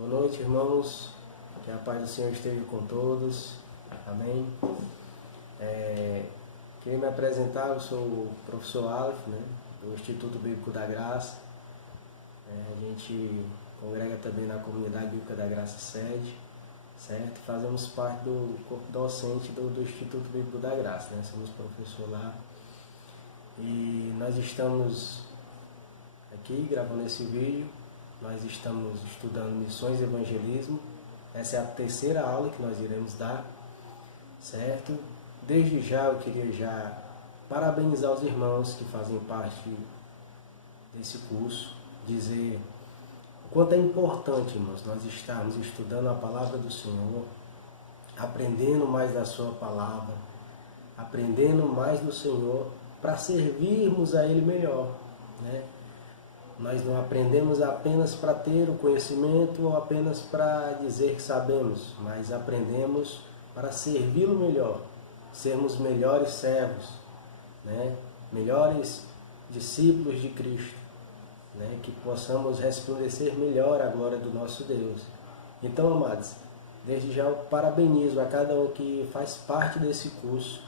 Boa noite, irmãos. Que a paz do Senhor esteja com todos. Amém. Queria me apresentar, eu sou o professor Aleph, do Instituto Bíblico da Graça. A gente congrega também na Comunidade Bíblica da Graça Sede, certo? Fazemos parte do corpo docente do Instituto Bíblico da Graça, somos professor lá. E nós estamos aqui gravando esse vídeo. Nós estamos estudando missões e evangelismo. Essa é a terceira aula que nós iremos dar, certo? Desde já eu queria parabenizar os irmãos que fazem parte desse curso, dizer o quanto é importante, irmãos, nós estarmos estudando a palavra do Senhor, aprendendo mais da sua palavra, aprendendo mais do Senhor para servirmos a Ele melhor, Nós não aprendemos apenas para ter o conhecimento ou apenas para dizer que sabemos, mas aprendemos para servi-lo melhor, sermos melhores servos, melhores discípulos de Cristo, que possamos resplandecer melhor a glória do nosso Deus. Então, amados, desde já eu parabenizo a cada um que faz parte desse curso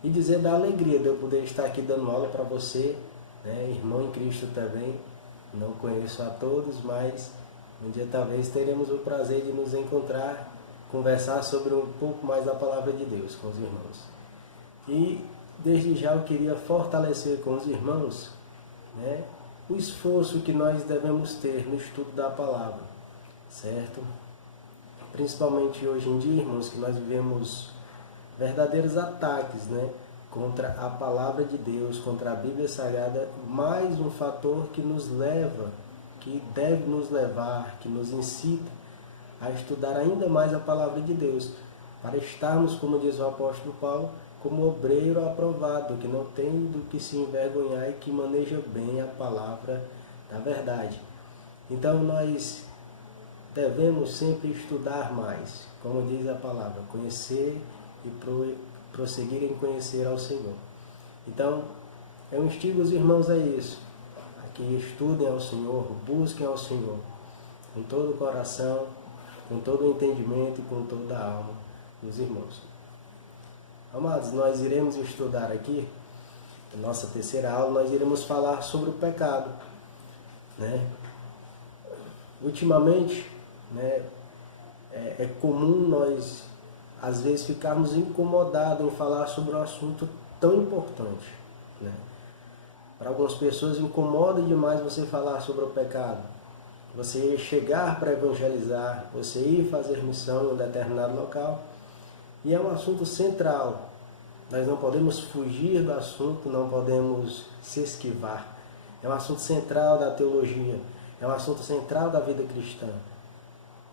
e dizer da alegria de eu poder estar aqui dando aula para você, irmão em Cristo também. Não conheço a todos, mas um dia talvez teremos o prazer de nos encontrar, conversar sobre um pouco mais da palavra de Deus com os irmãos. E desde já eu queria fortalecer com os irmãos o esforço que nós devemos ter no estudo da palavra, certo? Principalmente hoje em dia, irmãos, que nós vivemos verdadeiros ataques, contra a palavra de Deus, contra a Bíblia Sagrada, mais um fator que nos leva, que deve nos levar, que nos incita a estudar ainda mais a palavra de Deus, para estarmos, como diz o apóstolo Paulo, como obreiro aprovado, que não tem do que se envergonhar e que maneja bem a palavra da verdade. Então nós devemos sempre estudar mais, como diz a palavra, conhecer e prosseguir em conhecer ao Senhor. Então, eu instigo os irmãos a isso, a que estudem ao Senhor, busquem ao Senhor, com todo o coração, com todo o entendimento e com toda a alma dos irmãos. Amados, nós iremos estudar aqui, na nossa terceira aula, nós iremos falar sobre o pecado. Ultimamente, é comum nós às vezes ficarmos incomodados em falar sobre um assunto tão importante. Para algumas pessoas incomoda demais você falar sobre o pecado. Você chegar para evangelizar, você ir fazer missão em um determinado local. E é um assunto central. Nós não podemos fugir do assunto, não podemos se esquivar. É um assunto central da teologia, é um assunto central da vida cristã.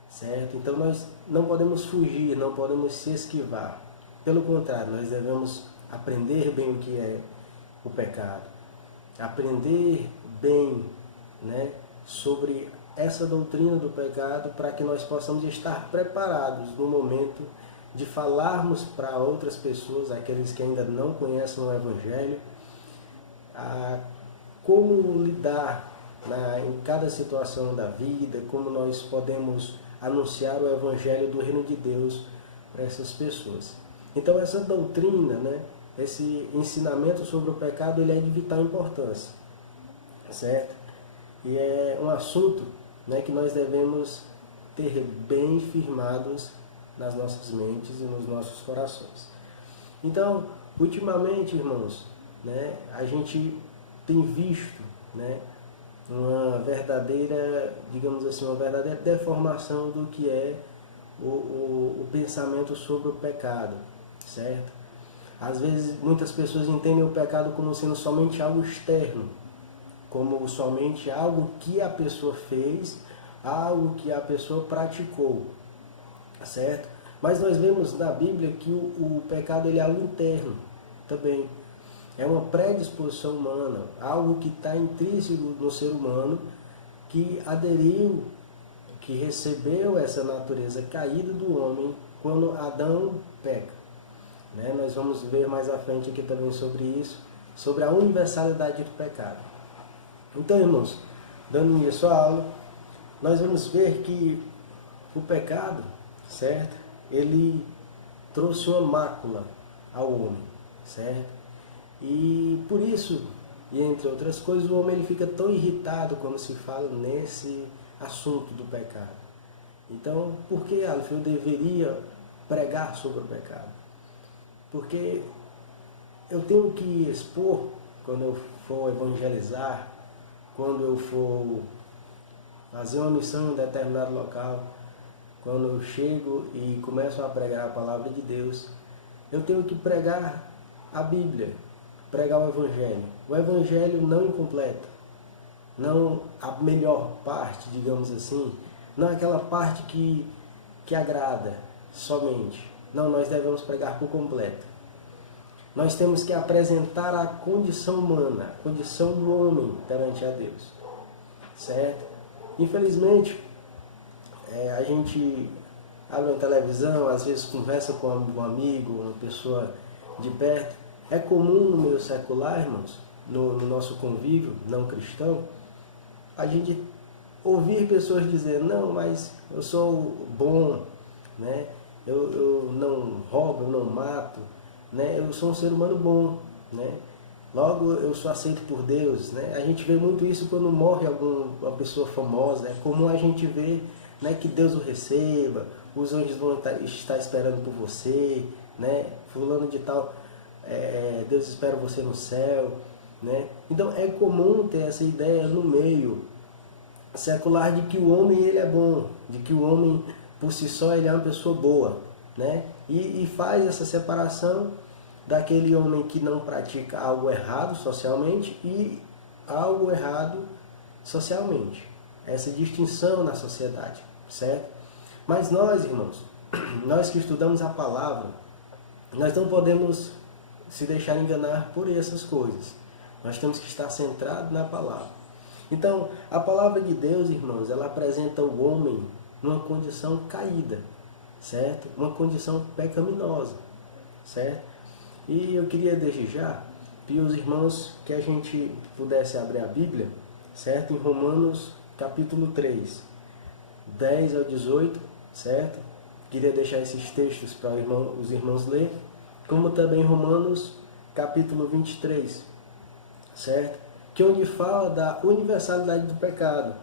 Certo? Então nós não podemos fugir, não podemos se esquivar. Pelo contrário, nós devemos aprender bem o que é o pecado. Aprender bem sobre essa doutrina do pecado para que nós possamos estar preparados no momento de falarmos para outras pessoas, aqueles que ainda não conhecem o Evangelho, como lidar em cada situação da vida, como nós podemos anunciar o Evangelho do Reino de Deus para essas pessoas. Então essa doutrina, esse ensinamento sobre o pecado, ele é de vital importância, certo? E é um assunto que nós devemos ter bem firmados nas nossas mentes e nos nossos corações. Então, ultimamente, irmãos, a gente tem visto, uma verdadeira, digamos assim, uma verdadeira deformação do que é o pensamento sobre o pecado, certo? Às vezes, muitas pessoas entendem o pecado como sendo somente algo externo, como somente algo que a pessoa fez, algo que a pessoa praticou, certo? Mas nós vemos na Bíblia que o pecado ele é algo interno também. É uma predisposição humana, algo que está intrínseco no ser humano, que aderiu, que recebeu essa natureza caída do homem quando Adão peca. Nós vamos ver mais à frente aqui também sobre isso, sobre a universalidade do pecado. Então, irmãos, dando início à aula, nós vamos ver que o pecado, certo? Ele trouxe uma mácula ao homem, certo? E por isso, e entre outras coisas, o homem ele fica tão irritado quando se fala nesse assunto do pecado. Então, por que, Aleph, eu deveria pregar sobre o pecado? Porque eu tenho que expor, quando eu for evangelizar, quando eu for fazer uma missão em um determinado local, quando eu chego e começo a pregar a palavra de Deus, eu tenho que pregar a Bíblia, pregar o Evangelho. O Evangelho não incompleto, não a melhor parte, digamos assim, não aquela parte que agrada somente. Não, nós devemos pregar por completo. Nós temos que apresentar a condição humana, a condição do homem perante a Deus, certo? Infelizmente, a gente abre uma televisão, às vezes conversa com um amigo, uma pessoa de perto. É comum no meio secular, irmãos, no nosso convívio não cristão, a gente ouvir pessoas dizer, não, mas eu sou bom, né? Eu não roubo, eu não mato, né? Eu sou um ser humano bom, né? Logo eu sou aceito por Deus, né? A gente vê muito isso quando morre uma pessoa famosa. É comum a gente ver, né, que Deus o receba, os anjos vão estar esperando por você, né? Fulano de tal, Deus espera você no céu, né? Então é comum ter essa ideia no meio secular de que o homem ele é bom, de que o homem por si só ele é uma pessoa boa, né? E faz essa separação daquele homem que não pratica algo errado socialmente e algo errado socialmente. Essa distinção na sociedade, certo? Mas nós, irmãos, nós que estudamos a palavra, nós não podemos se deixar enganar por essas coisas. Nós temos que estar centrados na palavra. Então, a palavra de Deus, irmãos, ela apresenta o homem numa condição caída, certo? Uma condição pecaminosa, certo? E eu queria desde já pedir aos irmãos que a gente pudesse abrir a Bíblia, certo? Em Romanos capítulo 3, 10 ao 18, certo? Queria deixar esses textos para os irmãos ler, como também Romanos capítulo 23, certo? Que onde fala da universalidade do pecado,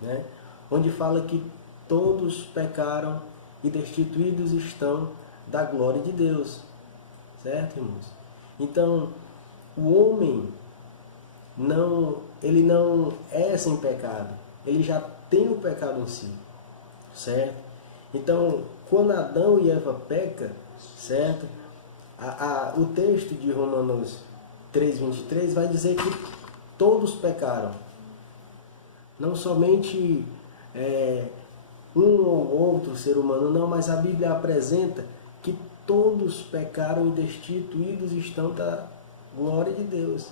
né? Onde fala que todos pecaram e destituídos estão da glória de Deus, certo, irmãos? Então, o homem ele não é sem pecado, ele já tem o pecado em si, certo? Então, quando Adão e Eva pecam, certo? O texto de Romanos 3:23 vai dizer que todos pecaram. Não somente um ou outro ser humano, não, mas a Bíblia apresenta que todos pecaram e destituídos estão da glória de Deus.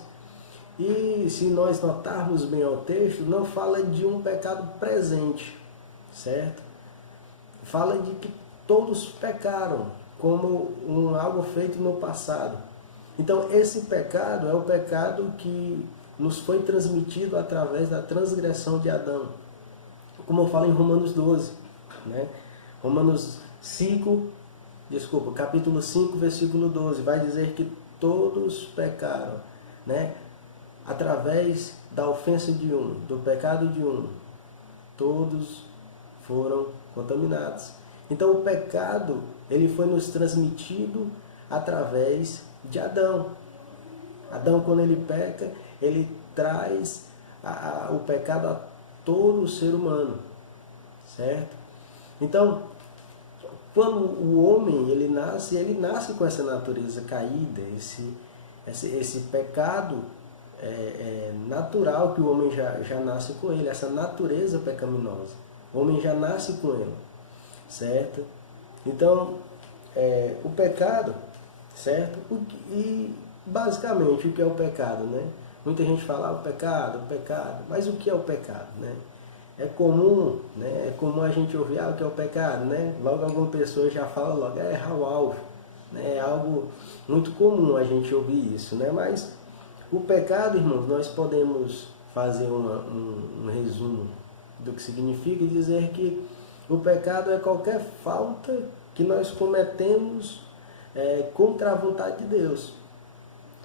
E se nós notarmos bem ao texto, não fala de um pecado presente, certo? Fala de que todos pecaram, como algo feito no passado. Então esse pecado é o pecado que nos foi transmitido através da transgressão de Adão. Como eu falo em Romanos 12, né? Capítulo 5, versículo 12, vai dizer que todos pecaram, né? Através da ofensa de um, do pecado de um, todos foram contaminados. Então o pecado, ele foi nos transmitido através de Adão. Adão, quando ele peca, ele traz o pecado a todo o ser humano, certo? Então, quando o homem ele nasce com essa natureza caída, esse pecado natural que o homem já nasce com ele, essa natureza pecaminosa. O homem já nasce com ele, certo? Então, o pecado, certo? E basicamente, o que é o pecado, né? Muita gente fala o pecado, mas o que é o pecado, né? É comum, né? É comum a gente ouvir o que é o pecado, né? Logo alguma pessoa já fala logo, é errar o alvo, né? É algo muito comum a gente ouvir isso, né? Mas o pecado, irmãos, nós podemos fazer um resumo do que significa e dizer que O pecado é qualquer falta que nós cometemos contra a vontade de Deus,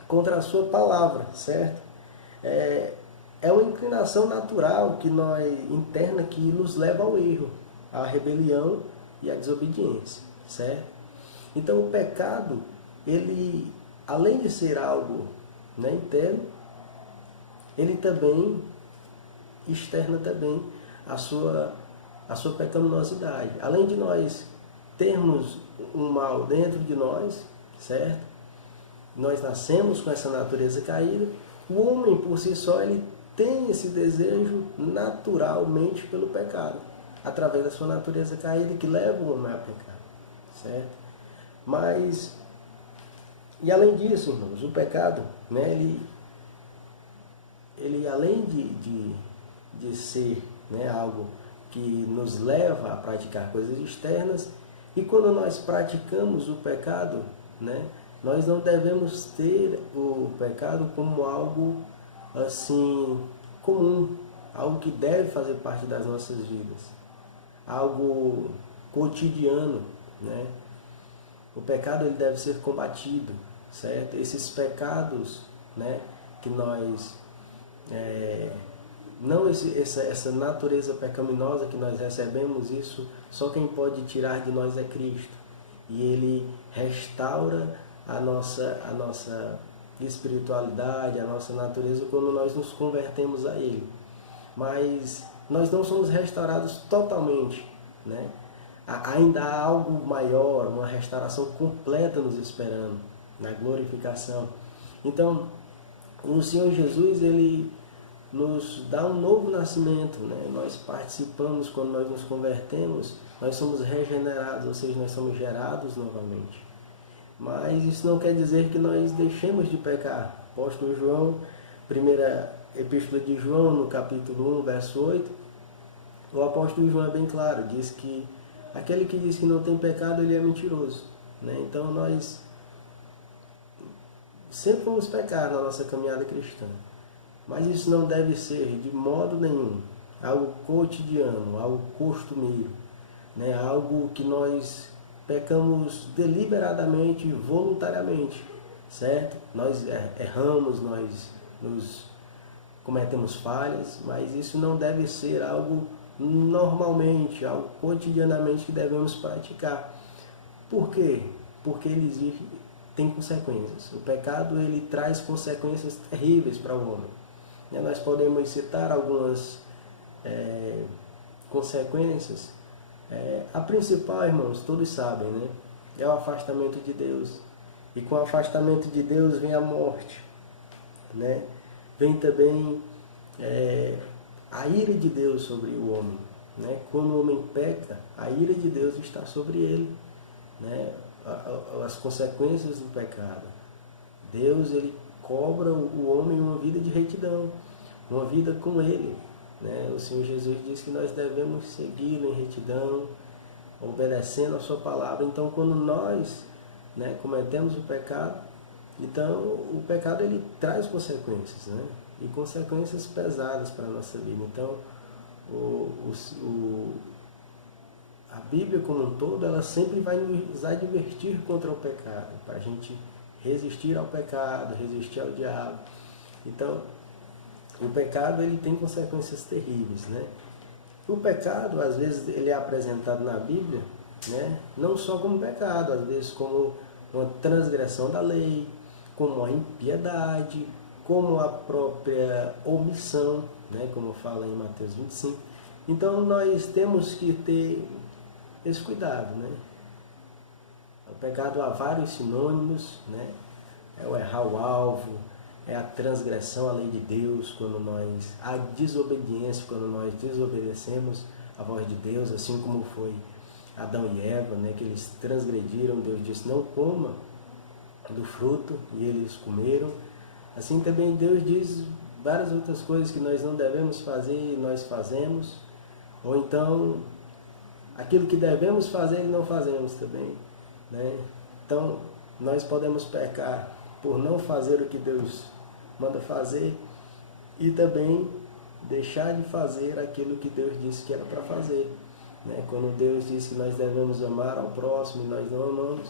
contra a sua palavra, certo? É uma inclinação natural interna que nos leva ao erro, à rebelião e à desobediência, certo? Então o pecado, ele, além de ser algo, né, interno, ele também externa também a sua pecaminosidade. Além de nós termos um mal dentro de nós, certo? Nós nascemos com essa natureza caída. O homem por si só ele tem esse desejo naturalmente pelo pecado, através da sua natureza caída que leva o homem a pecar, certo? Mas, e além disso, irmãos, o pecado, né, ele além de ser, né, algo que nos leva a praticar coisas externas, e quando nós praticamos o pecado, né, nós não devemos ter o pecado como algo assim comum, algo que deve fazer parte das nossas vidas, algo cotidiano, né? O pecado ele deve ser combatido, certo? Esses pecados, né, que nós essa natureza pecaminosa que nós recebemos, isso só quem pode tirar de nós é Cristo. E Ele restaura a nossa espiritualidade, a nossa natureza quando nós nos convertemos a Ele. Mas nós não somos restaurados totalmente, né? Ainda há algo maior, uma restauração completa nos esperando, na glorificação. Então, o Senhor Jesus, Ele nos dá um novo nascimento, né? Nós participamos, quando nós nos convertemos, nós somos regenerados, ou seja, nós somos gerados novamente. Mas isso não quer dizer que nós deixemos de pecar. Apóstolo João, primeira epístola de João, no capítulo 1, verso 8, o apóstolo João é bem claro, diz que aquele que diz que não tem pecado, ele é mentiroso, né? Então nós sempre vamos pecar na nossa caminhada cristã. Mas isso não deve ser, de modo nenhum, algo cotidiano, algo costumeiro, né? Algo que nós pecamos deliberadamente, voluntariamente, certo? Nós erramos, nós cometemos falhas, mas isso não deve ser algo normalmente, algo cotidianamente que devemos praticar. Por quê? Porque ele tem consequências. O pecado ele traz consequências terríveis para o homem. Nós podemos citar algumas consequências. A principal, irmãos, todos sabem, né? É o afastamento de Deus. E com o afastamento de Deus vem a morte, né? Vem também a ira de Deus sobre o homem, né? Quando o homem peca, a ira de Deus está sobre ele, né? As consequências do pecado. Deus ele cobra o homem uma vida de retidão, uma vida com Ele, né? O Senhor Jesus diz que nós devemos segui-lo em retidão, obedecendo a sua palavra. Então, quando nós, né, cometemos o pecado, então o pecado ele traz consequências, né? E consequências pesadas para a nossa vida. Então, a Bíblia como um todo, ela sempre vai nos advertir contra o pecado, para a gente resistir ao pecado, resistir ao diabo. Então, o pecado ele tem consequências terríveis, né? O pecado, às vezes, ele é apresentado na Bíblia, né? Não só como pecado, às vezes como uma transgressão da lei, como a impiedade, como a própria omissão, né? Como fala em Mateus 25. Então, nós temos que ter esse cuidado, né? O pecado há vários sinônimos, né? É o errar o alvo, é a transgressão à lei de Deus, a desobediência, quando nós desobedecemos a voz de Deus, assim como foi Adão e Eva, né? Que eles transgrediram, Deus disse, não coma do fruto, e eles comeram. Assim também Deus diz várias outras coisas que nós não devemos fazer e nós fazemos, ou então aquilo que devemos fazer e não fazemos também, né? Então nós podemos pecar por não fazer o que Deus manda fazer e também deixar de fazer aquilo que Deus disse que era para fazer. né? Quando Deus diz que nós devemos amar ao próximo e nós não amamos,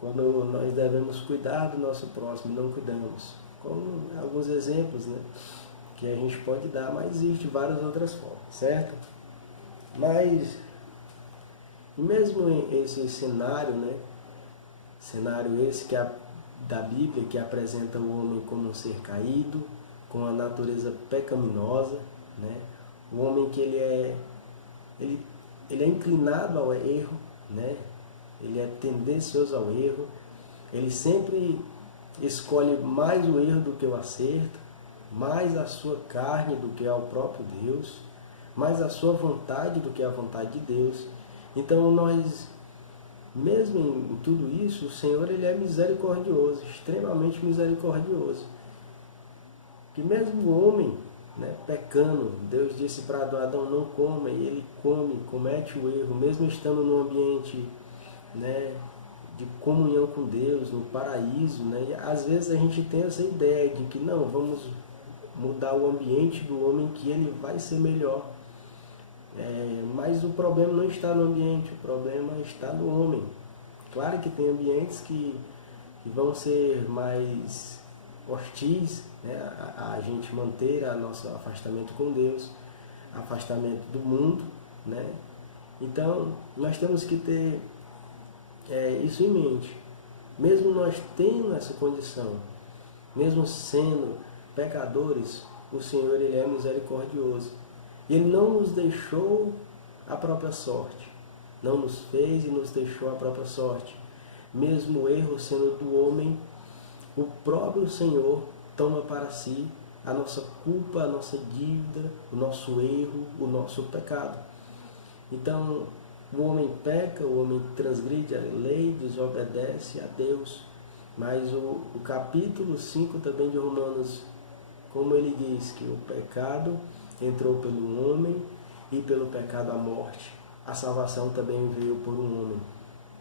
quando nós devemos cuidar do nosso próximo e não cuidamos, como alguns exemplos, né, que a gente pode dar, mas existe várias outras formas, certo? Mas mesmo em esse cenário, né, cenário esse que da Bíblia, que apresenta o homem como um ser caído, com a natureza pecaminosa, né, o homem que ele é inclinado ao erro, né, ele é tendencioso ao erro, ele sempre escolhe mais o erro do que o acerto, mais a sua carne do que ao próprio Deus, mais a sua vontade do que a vontade de Deus. Então nós, mesmo em tudo isso, o Senhor ele é misericordioso, extremamente misericordioso. Que mesmo o homem, né, pecando, Deus disse para Adão não coma, e ele come, comete o erro, mesmo estando num ambiente, né, de comunhão com Deus, no paraíso, né? E às vezes a gente tem essa ideia de que não, vamos mudar o ambiente do homem que ele vai ser melhor. Mas o problema não está no ambiente, o problema está no homem. Claro que tem ambientes que vão ser mais hostis, né, a gente manter nosso afastamento com Deus, afastamento do mundo, né? Então nós temos que ter isso em mente. Mesmo nós tendo essa condição, mesmo sendo pecadores, o Senhor ele é misericordioso. Ele não nos deixou a própria sorte, não nos fez e nos deixou a própria sorte. Mesmo o erro sendo do homem, o próprio Senhor toma para si a nossa culpa, a nossa dívida, o nosso erro, o nosso pecado. Então, o homem peca, o homem transgride a lei, desobedece a Deus. Mas o capítulo 5 também de Romanos, como ele diz que o pecado entrou pelo homem e pelo pecado a morte, a salvação também veio por um homem,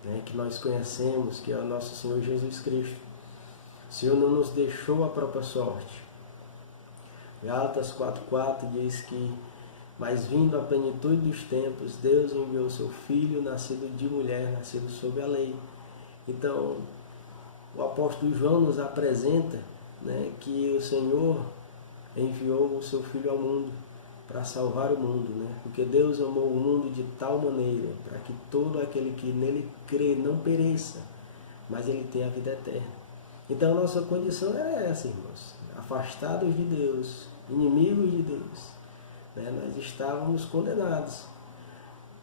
né, que nós conhecemos, que é o nosso Senhor Jesus Cristo. O Senhor não nos deixou a própria sorte. Gálatas 4,4 diz que mas vindo à plenitude dos tempos, Deus enviou seu Filho, nascido de mulher, nascido sob a lei. Então, o apóstolo João nos apresenta, né, que o Senhor enviou o seu Filho ao mundo para salvar o mundo, né? Porque Deus amou o mundo de tal maneira para que todo aquele que nele crê não pereça, mas ele tenha a vida eterna. Então, a nossa condição é essa, irmãos, afastados de Deus, inimigos de Deus. Nós estávamos condenados,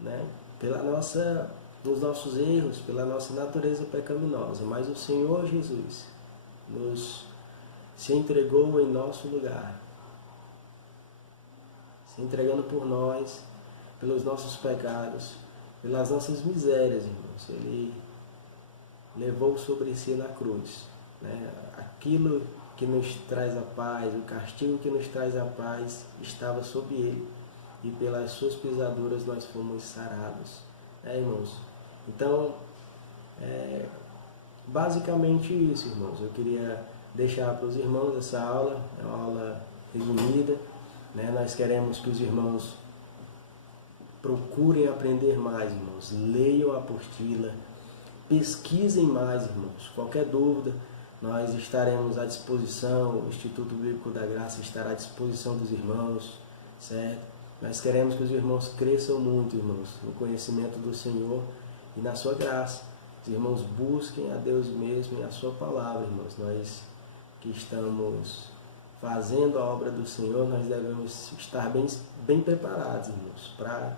né, pelos nossos erros, pela nossa natureza pecaminosa, mas o Senhor Jesus se entregou em nosso lugar, se entregando por nós, pelos nossos pecados, pelas nossas misérias, irmãos. Ele levou sobre si na cruz, né, aquilo que nos traz a paz, o castigo que nos traz a paz estava sobre ele, e pelas suas pisaduras nós fomos sarados, irmãos. Então, basicamente isso, irmãos. Eu queria deixar para os irmãos essa aula, é uma aula resumida, né? Nós queremos que os irmãos procurem aprender mais, irmãos, leiam a apostila, pesquisem mais, irmãos. Qualquer dúvida, nós estaremos à disposição, o Instituto Bíblico da Graça estará à disposição dos irmãos, certo? Nós queremos que os irmãos cresçam muito, irmãos, no conhecimento do Senhor e na sua graça. Os irmãos busquem a Deus mesmo e a sua palavra, irmãos. Nós que estamos fazendo a obra do Senhor, nós devemos estar bem preparados, irmãos, para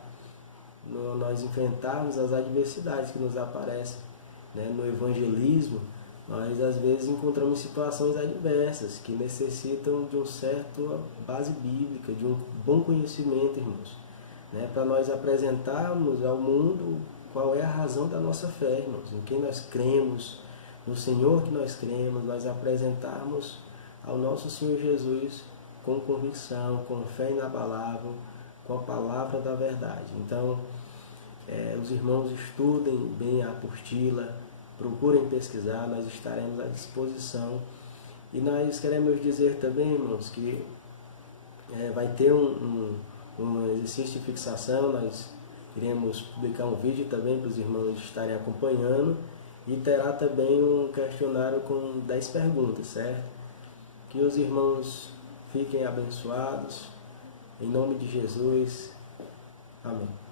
nós enfrentarmos as adversidades que nos aparecem, né? No evangelismo, nós às vezes encontramos situações adversas que necessitam de uma certa base bíblica, de um bom conhecimento, irmãos, né? Para nós apresentarmos ao mundo qual é a razão da nossa fé, irmãos, em quem nós cremos, no Senhor que nós cremos, nós apresentarmos ao nosso Senhor Jesus com convicção, com fé inabalável, com a palavra da verdade. Então, os irmãos estudem bem a apostila, procurem pesquisar, nós estaremos à disposição. E nós queremos dizer também, irmãos, que vai ter um exercício de fixação, nós Iremos publicar um vídeo também para os irmãos estarem acompanhando e terá também um questionário com 10 perguntas, certo? Que os irmãos fiquem abençoados, em nome de Jesus. Amém.